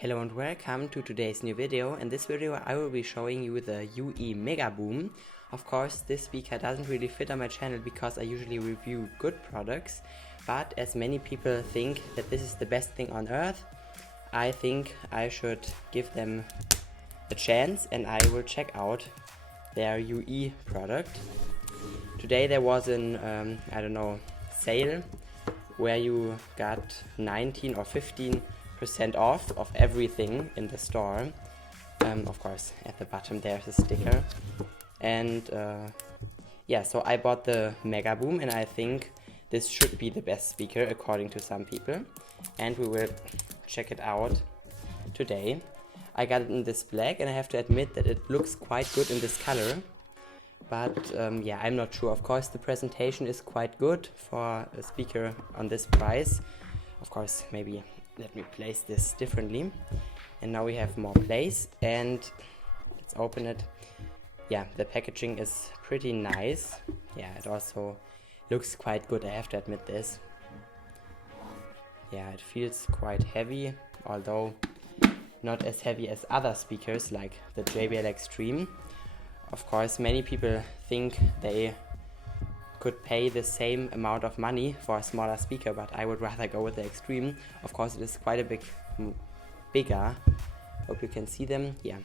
Hello and welcome to today's new video. In this video I will be showing you the UE Megaboom. Of course this speaker doesn't really fit on my channel because I usually review good products, but as many people think that this is the best thing on earth, I think I should give them a chance and I will check out their UE product. Today there was an sale where you got 19 or 15% off of everything in the store. Of course at the bottom there's a sticker, and so I bought the Megaboom and I think this should be the best speaker according to some people, and we will check it out today. I got it in this black and I have to admit that it looks quite good in this color, but I'm not sure. Of course the presentation is quite good for a speaker on this price. Of course, maybe let me place this differently. And now we have more place, and let's open it. Yeah, the packaging is pretty nice. Yeah, it also looks quite good, I have to admit this. Yeah, it feels quite heavy, although not as heavy as other speakers like the JBL Extreme. Of course, many people think they could pay the same amount of money for a smaller speaker, but I would rather go with the Extreme. Of course it is quite a bit bigger. Hope you can see them. Yeah,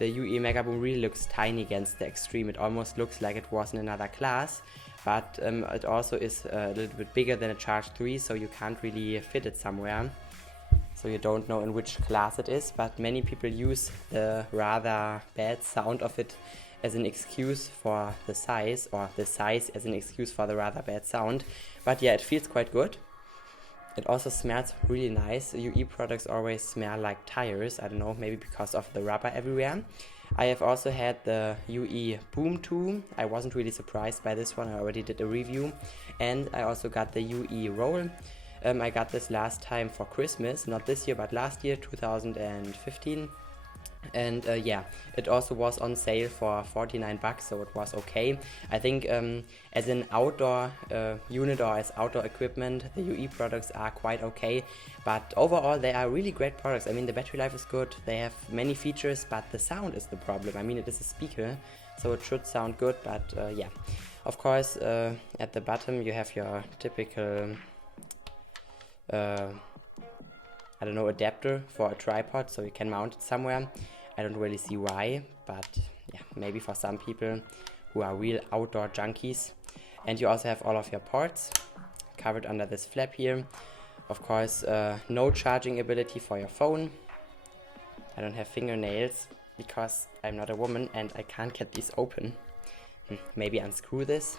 the UE Megaboom really looks tiny against the Extreme. It almost looks like it was in another class, but it also is a little bit bigger than a Charge 3, so you can't really fit it somewhere. So you don't know in which class it is, but many people use the rather bad sound of it as an excuse for the size, or the size as an excuse for the rather bad sound. But yeah, it feels quite good. It also smells really nice. UE products always smell like tires. I don't know, maybe because of the rubber everywhere. I have also had the UE Boom 2. I wasn't really surprised by this one. I already did a review. And I also got the UE Roll. I got this last time for Christmas, not this year but last year, 2015. And it also was on sale for 49 bucks, so it was okay. I think as an outdoor unit or as outdoor equipment, the UE products are quite okay, but overall they are really great products. I mean, the battery life is good, they have many features, but the sound is the problem. I mean, it is a speaker, so it should sound good, but of course at the bottom you have your typical adapter for a tripod, so you can mount it somewhere. I don't really see why, but yeah, maybe for some people who are real outdoor junkies. And you also have all of your ports covered under this flap here. Of course, no charging ability for your phone. I don't have fingernails because I'm not a woman and I can't get these open. Maybe unscrew this.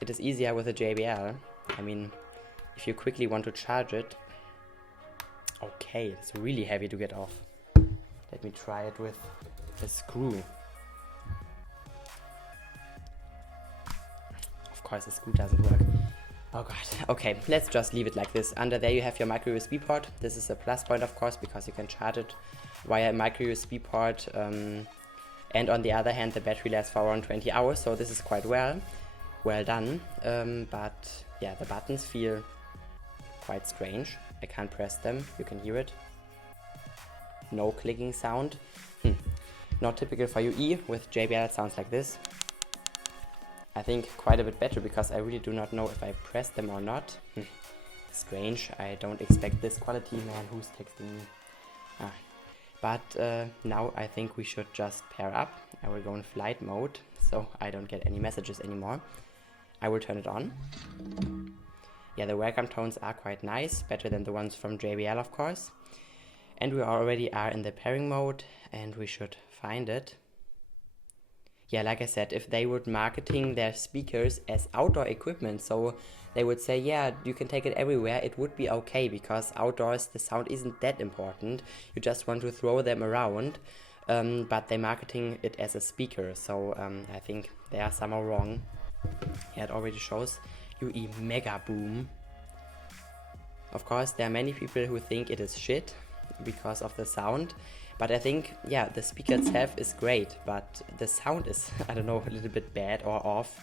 It is easier with a JBL. I mean, if you quickly want to charge it. Okay, it's really heavy to get off. Let me try it with a screw. Of course the screw doesn't work. Oh god. Okay, let's just leave it like this. Under there you have your micro USB port. This is a plus point, of course, because you can charge it via a micro USB port. And on the other hand, the battery lasts for around 20 hours, so this is quite well done. But yeah, the buttons feel quite strange. I can't press them, you can hear it. No clicking sound. Not typical for UE. With JBL it sounds like this. I think quite a bit better because I really do not know if I press them or not. Strange, I don't expect this quality. Man, who's texting me? But now I think we should just pair up. I will go in flight mode so I don't get any messages anymore. I will turn it on. Yeah, the welcome tones are quite nice, better than the ones from JBL, of course. And we already are in the pairing mode, and we should find it. Yeah, like I said, if they would marketing their speakers as outdoor equipment, so they would say, yeah, you can take it everywhere, it would be okay, because outdoors the sound isn't that important. You just want to throw them around, but they're marketing it as a speaker, so I think they are somehow wrong. Yeah, it already shows UE Megaboom. Of course, there are many people who think it is shit because of the sound, but I think, yeah, the speaker itself is great, but the sound is, I don't know, a little bit bad or off.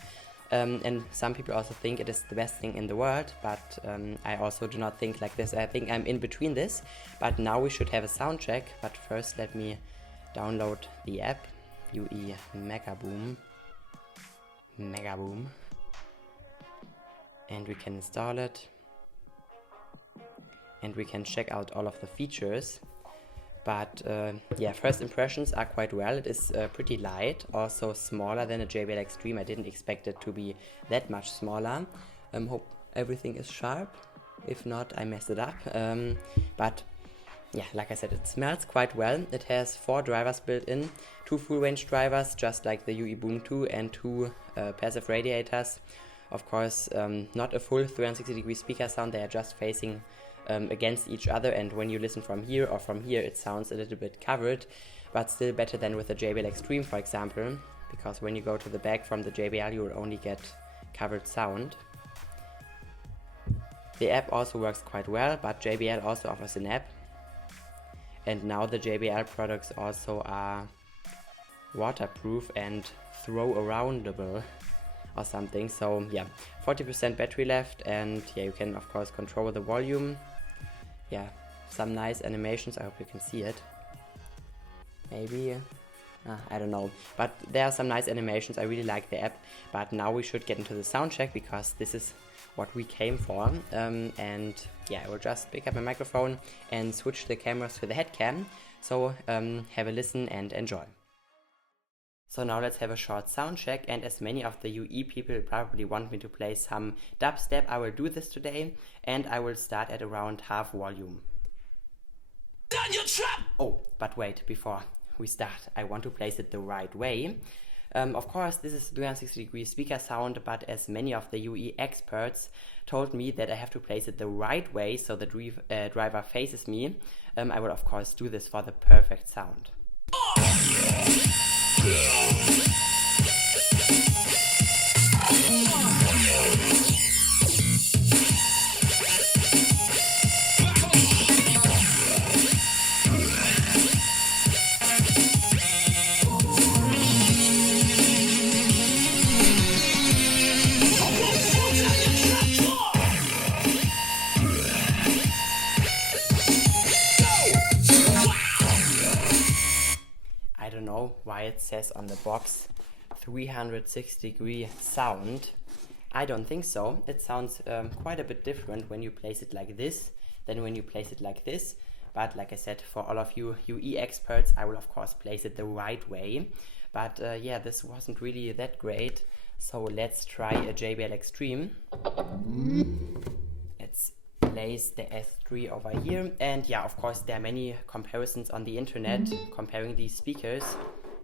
And some people also think it is the best thing in the world, but I also do not think like this. I think I'm in between this, but now we should have a sound check. But first let me download the app, UE Megaboom, and we can install it, and we can check out all of the features. But yeah, first impressions are quite well. It is pretty light, also smaller than a JBL Extreme. I didn't expect it to be that much smaller. Hope everything is sharp. If not, I messed it up. But yeah, like I said, it smells quite well. It has 4 drivers built in, 2 full range drivers, just like the UE Boom 2, and 2 passive radiators. Of course, not a full 360-degree speaker sound. They are just facing against each other, and when you listen from here or from here, it sounds a little bit covered, but still better than with the JBL Extreme, for example, because when you go to the back from the JBL, you will only get covered sound. The app also works quite well, but JBL also offers an app, and now the JBL products also are waterproof and throw aroundable or something. So yeah, 40% battery left, and yeah, you can of course control the volume. Yeah, some nice animations. I hope you can see it. Maybe, I don't know. But there are some nice animations. I really like the app. But now we should get into the sound check, because this is what we came for. And yeah, I will just pick up my microphone and switch the cameras to the head cam. So have a listen and enjoy. So now let's have a short sound check, and as many of the UE people probably want me to play some dubstep, I will do this today, and I will start at around half volume. Oh, but wait, before we start, I want to place it the right way. Of course, this is 360-degree speaker sound, but as many of the UE experts told me that I have to place it the right way so the driver faces me, I will of course do this for the perfect sound. I don't know why it says on the box 360-degree sound. I don't think so. It sounds quite a bit different when you place it like this than when you place it like this. But like I said, for all of you UE experts, I will of course place it the right way. But yeah, this wasn't really that great. So let's try a JBL Extreme. Let's place the S3 over here. And yeah, of course, there are many comparisons on the internet comparing these speakers.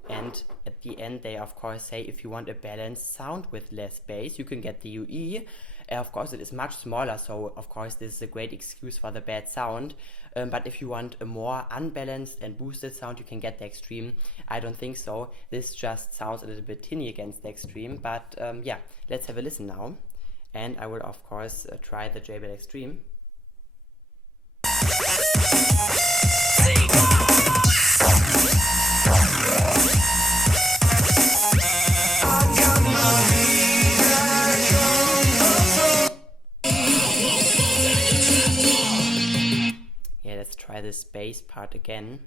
And at the end, they of course say if you want a balanced sound with less bass, you can get the UE. Of course, it is much smaller, so of course this is a great excuse for the bad sound. But if you want a more unbalanced and boosted sound, you can get the Extreme. I don't think so. This just sounds a little bit tinny against the Extreme. But yeah, let's have a listen now. And I will of course try the JBL Extreme. Yeah, let's try this bass part again.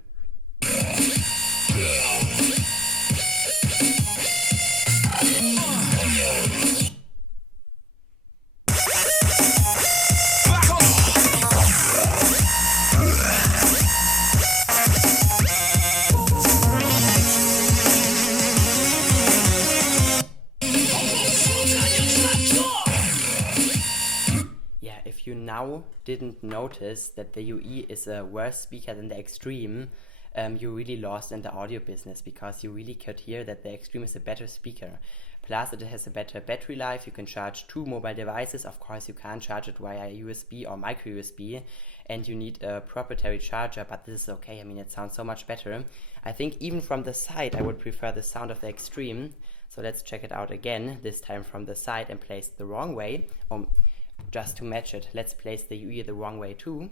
If you now didn't notice that the UE is a worse speaker than the Extreme, you really lost in the audio business, because you really could hear that the Extreme is a better speaker. Plus it has a better battery life. You can charge 2 mobile devices. Of course you can't charge it via USB or micro USB, and you need a proprietary charger, but this is okay. I mean, it sounds so much better. I think even from the side I would prefer the sound of the Extreme. So let's check it out again, this time from the side and placed the wrong way. Just to match it, let's place the UE the wrong way too.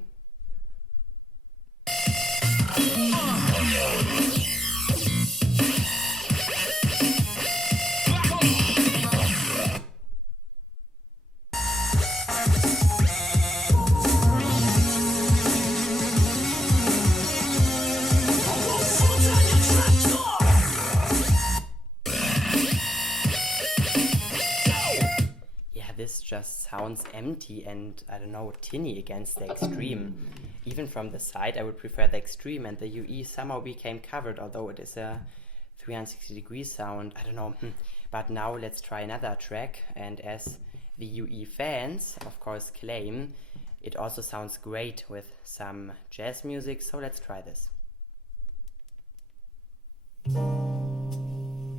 this just sounds empty and, I don't know, tinny against the extreme. Even from the side, I would prefer the extreme, and the UE somehow became covered, although it is a 360-degree sound. I don't know. But now let's try another track, and as the UE fans, of course, claim, it also sounds great with some jazz music, so let's try this.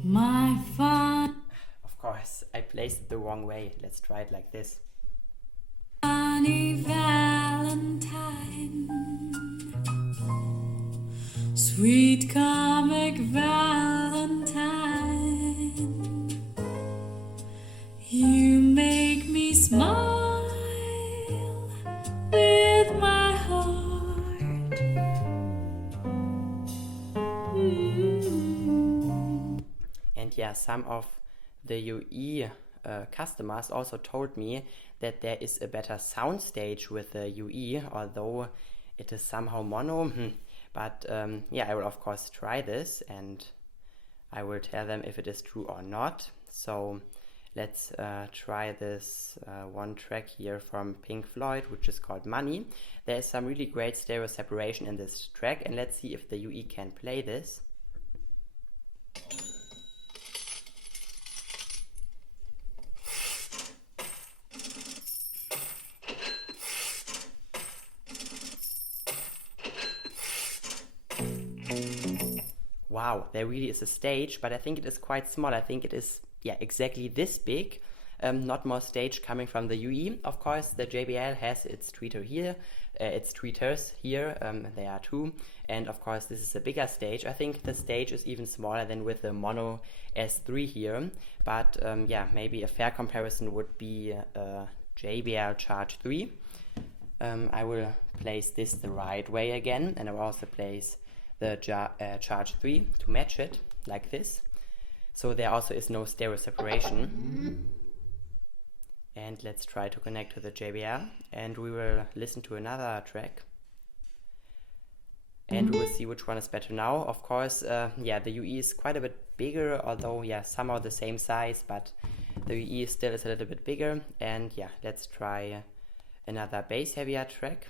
My fun. Of course, I placed it the wrong way. Let's try it like this. Funny Valentine, sweet comic Valentine, you make me smile with my heart. And yeah, some of the UE customers also told me that there is a better soundstage with the UE, although it is somehow mono. But yeah, I will of course try this, and I will tell them if it is true or not. So let's try this one track here from Pink Floyd, which is called Money. There is some really great stereo separation in this track, and let's see if the UE can play this. Wow, there really is a stage, but I think it is quite small. I think it is, yeah, exactly this big. Not more stage coming from the UE. Of course, the JBL has its tweeter here, its tweeters here. There are two, and of course, this is a bigger stage. I think the stage is even smaller than with the mono S3 here. But yeah, maybe a fair comparison would be JBL Charge 3. I will place this the right way again, and I will also place the Charge 3 to match it, like this. So there also is no stereo separation. And let's try to connect to the JBL, and we will listen to another track. And we will see which one is better now. Of course, yeah, the UE is quite a bit bigger, although, yeah, somehow the same size, but the UE still is a little bit bigger. And yeah, let's try another bass heavier track.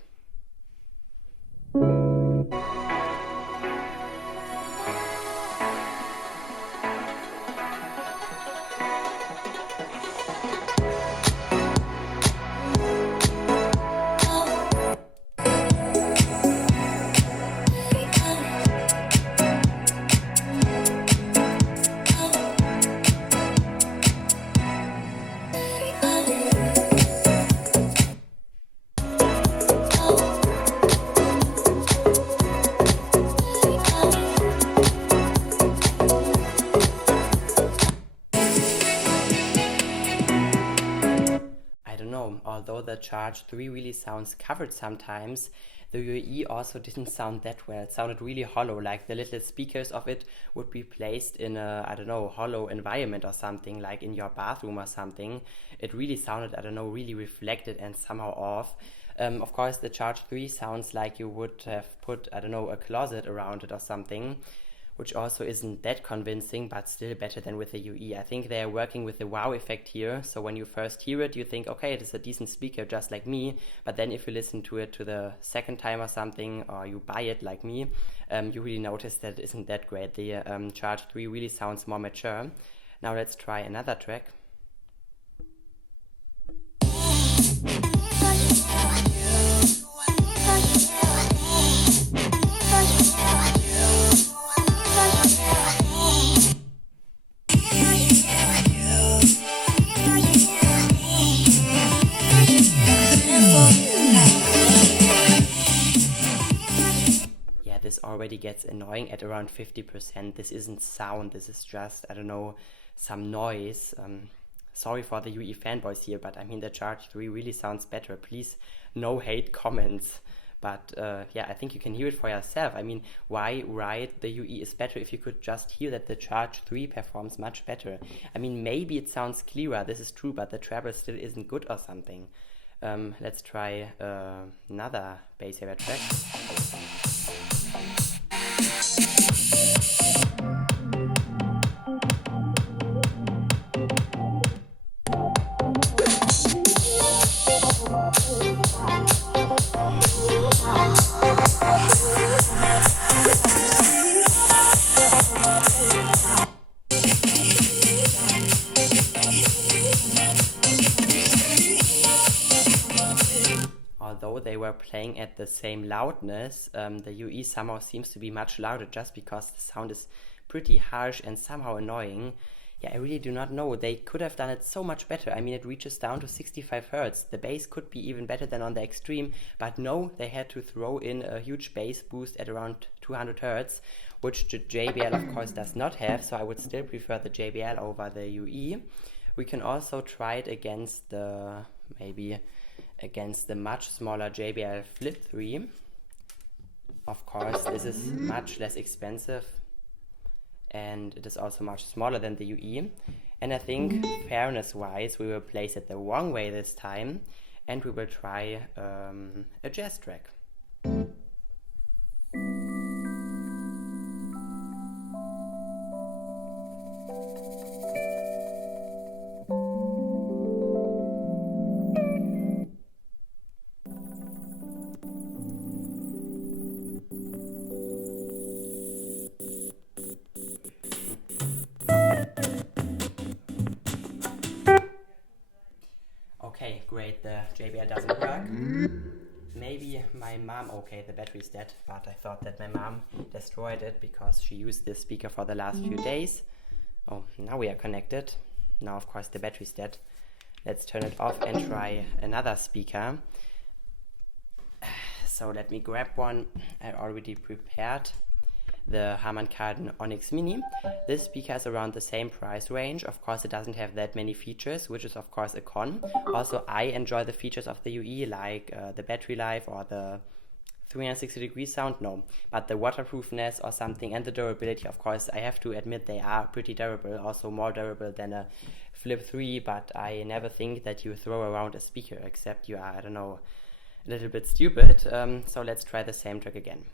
Although the Charge 3 really sounds covered sometimes, the UE also didn't sound that well. It sounded really hollow, like the little speakers of it would be placed in a, I don't know, hollow environment or something, like in your bathroom or something. It really sounded, I don't know, really reflected and somehow off. Of course, the Charge 3 sounds like you would have put, I don't know, a closet around it or something, which also isn't that convincing, but still better than with the UE. I think they are working with the wow effect here, so when you first hear it, you think, okay, it is a decent speaker just like me, but then if you listen to it to the second time or something, or you buy it like me, you really notice that it isn't that great. The Charge 3 really sounds more mature. Now let's try another track. This already gets annoying at around 50%. This isn't sound, this is just, I don't know, some noise. Sorry for the UE fanboys here, but I mean the Charge 3 really sounds better. Please, no hate comments. But yeah, I think you can hear it for yourself. I mean, why write the UE is better if you could just hear that the Charge 3 performs much better? I mean, maybe it sounds clearer, this is true, but the treble still isn't good or something. Let's try another bass heavier track. Although they were playing at the same loudness, the UE somehow seems to be much louder just because the sound is pretty harsh and somehow annoying. Yeah, I really do not know. They could have done it so much better. I mean, it reaches down to 65 Hz. The bass could be even better than on the Extreme, but no, they had to throw in a huge bass boost at around 200 Hz, which the JBL of course does not have, so I would still prefer the JBL over the UE. We can also try it against the, maybe against the much smaller JBL Flip 3. Of course, this is much less expensive and it is also much smaller than the UE. And I think fairness wise we will place it the wrong way this time and we will try a jazz track. Okay, great, the JBL doesn't work. Maybe my mom, okay, the battery's dead, but I thought that my mom destroyed it because she used this speaker for the last few days. Oh, now we are connected. Now of course the battery's dead. Let's turn it off and try another speaker. So let me grab one. I already prepared the Harman Kardon Onyx Mini. This speaker is around the same price range. Of course it doesn't have that many features, which is of course a con. Also I enjoy the features of the UE like the battery life or the 360-degree sound, no. But the waterproofness or something and the durability, of course I have to admit they are pretty durable, also more durable than a Flip 3, but I never think that you throw around a speaker except you are, I don't know, a little bit stupid. So let's try the same trick again.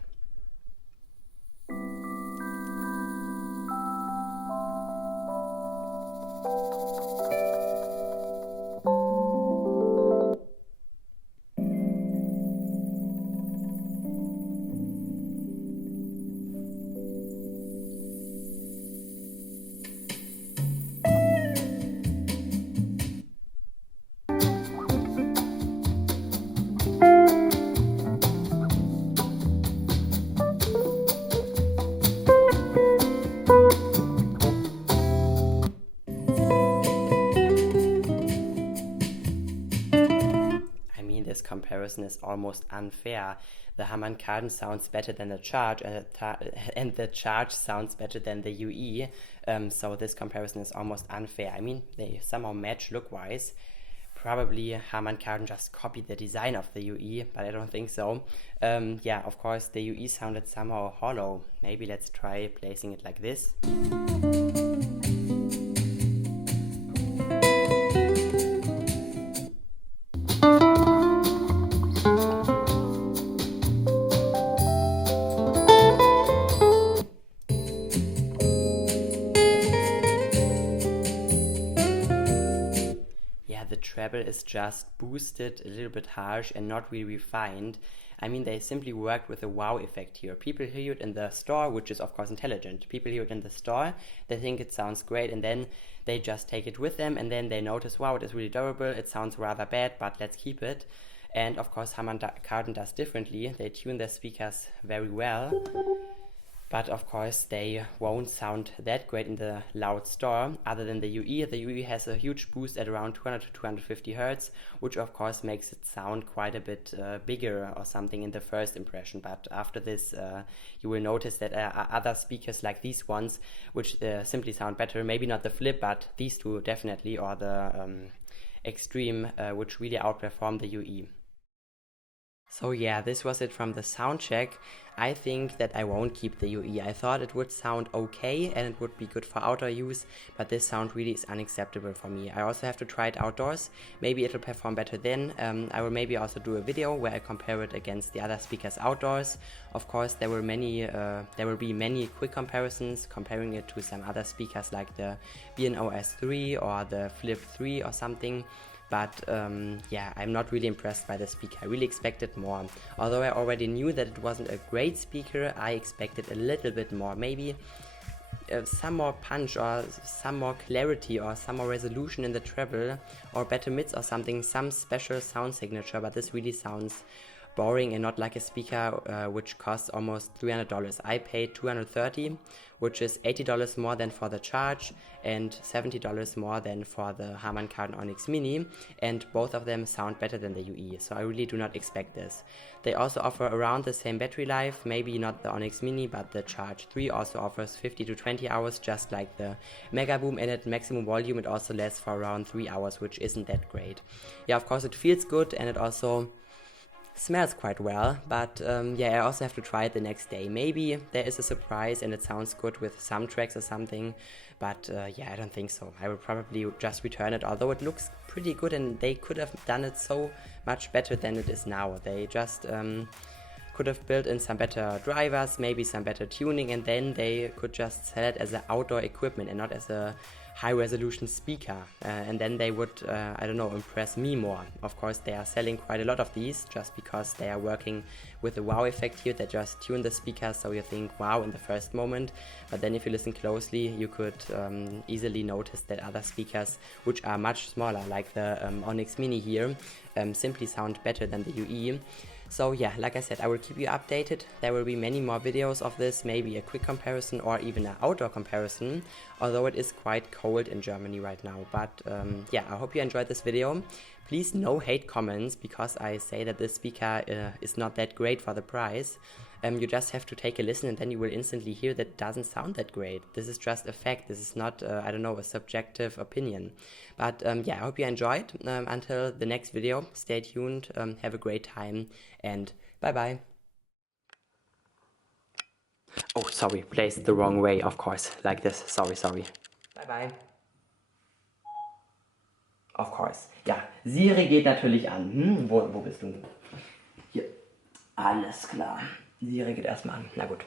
This comparison is almost unfair. The Harman Kardon sounds better than the Charge and the Charge sounds better than the UE, so this comparison is almost unfair. I mean, they somehow match look-wise. Probably Harman Kardon just copied the design of the UE, but I don't think so. Yeah, of course the UE sounded somehow hollow. Maybe let's try placing it like this. The treble is just boosted, a little bit harsh and not really refined. I mean, they simply worked with a wow effect here. People hear it in the store, which is of course intelligent. People hear it in the store, they think it sounds great, and then they just take it with them and then they notice, wow, it is really durable, it sounds rather bad, but let's keep it. And of course Harman Kardon does differently. They tune their speakers very well. But of course they won't sound that great in the loud store other than the UE. The UE has a huge boost at around 200 to 250 Hz, which of course makes it sound quite a bit bigger or something in the first impression. But after this you will notice that other speakers like these ones, which simply sound better, maybe not the Flip, but these two definitely, or the Extreme, which really outperform the UE. So yeah, this was it from the sound check. I think that I won't keep the UE. I thought it would sound okay and it would be good for outdoor use, but this sound really is unacceptable for me. I also have to try it outdoors. Maybe it'll perform better then. I will maybe also do a video where I compare it against the other speakers outdoors. Of course, there will be many quick comparisons, comparing it to some other speakers like the B&O S3 or the Flip 3 or something. But yeah, I'm not really impressed by the speaker. I really expected more. Although I already knew that it wasn't a great speaker, I expected a little bit more. Maybe some more punch or some more clarity or some more resolution in the treble or better mids or something, some special sound signature, but this really sounds boring and not like a speaker which costs almost $300. I paid $230, which is $80 more than for the Charge and $70 more than for the Harman Kardon Onyx Mini, and both of them sound better than the UE, so I really do not expect this. They also offer around the same battery life, maybe not the Onyx Mini, but the Charge 3 also offers 50 to 20 hours, just like the Megaboom, and at maximum volume it also lasts for around 3 hours, which isn't that great. Yeah, of course it feels good and it also smells quite well, but yeah, I also have to try it the next day. Maybe there is a surprise and it sounds good with some tracks or something, but yeah, I don't think so. I will probably just return it, although it looks pretty good and they could have done it so much better than it is now. They just could have built in some better drivers, maybe some better tuning, and then they could just sell it as an outdoor equipment and not as a high-resolution speaker, and then they would, I don't know, impress me more. Of course, they are selling quite a lot of these just because they are working with the wow effect here. They just tune the speaker so you think wow in the first moment, but then if you listen closely, you could easily notice that other speakers, which are much smaller, like the Onyx Mini here, simply sound better than the UE. So yeah, like I said, I will keep you updated. There will be many more videos of this, maybe a quick comparison or even an outdoor comparison, although it is quite cold in Germany right now. But yeah, I hope you enjoyed this video. Please no hate comments because I say that this speaker is not that great for the price. You just have to take a listen and then you will instantly hear that it doesn't sound that great. This is just a fact. This is not, I don't know, a subjective opinion. But yeah, I hope you enjoyed. Until the next video, stay tuned, have a great time, and bye-bye. Oh, sorry, placed the wrong way, of course, like this. Sorry. Bye-bye. Of course. Ja, Siri geht natürlich an. Wo bist du? Hier. Alles klar. Siri geht erstmal an. Na gut.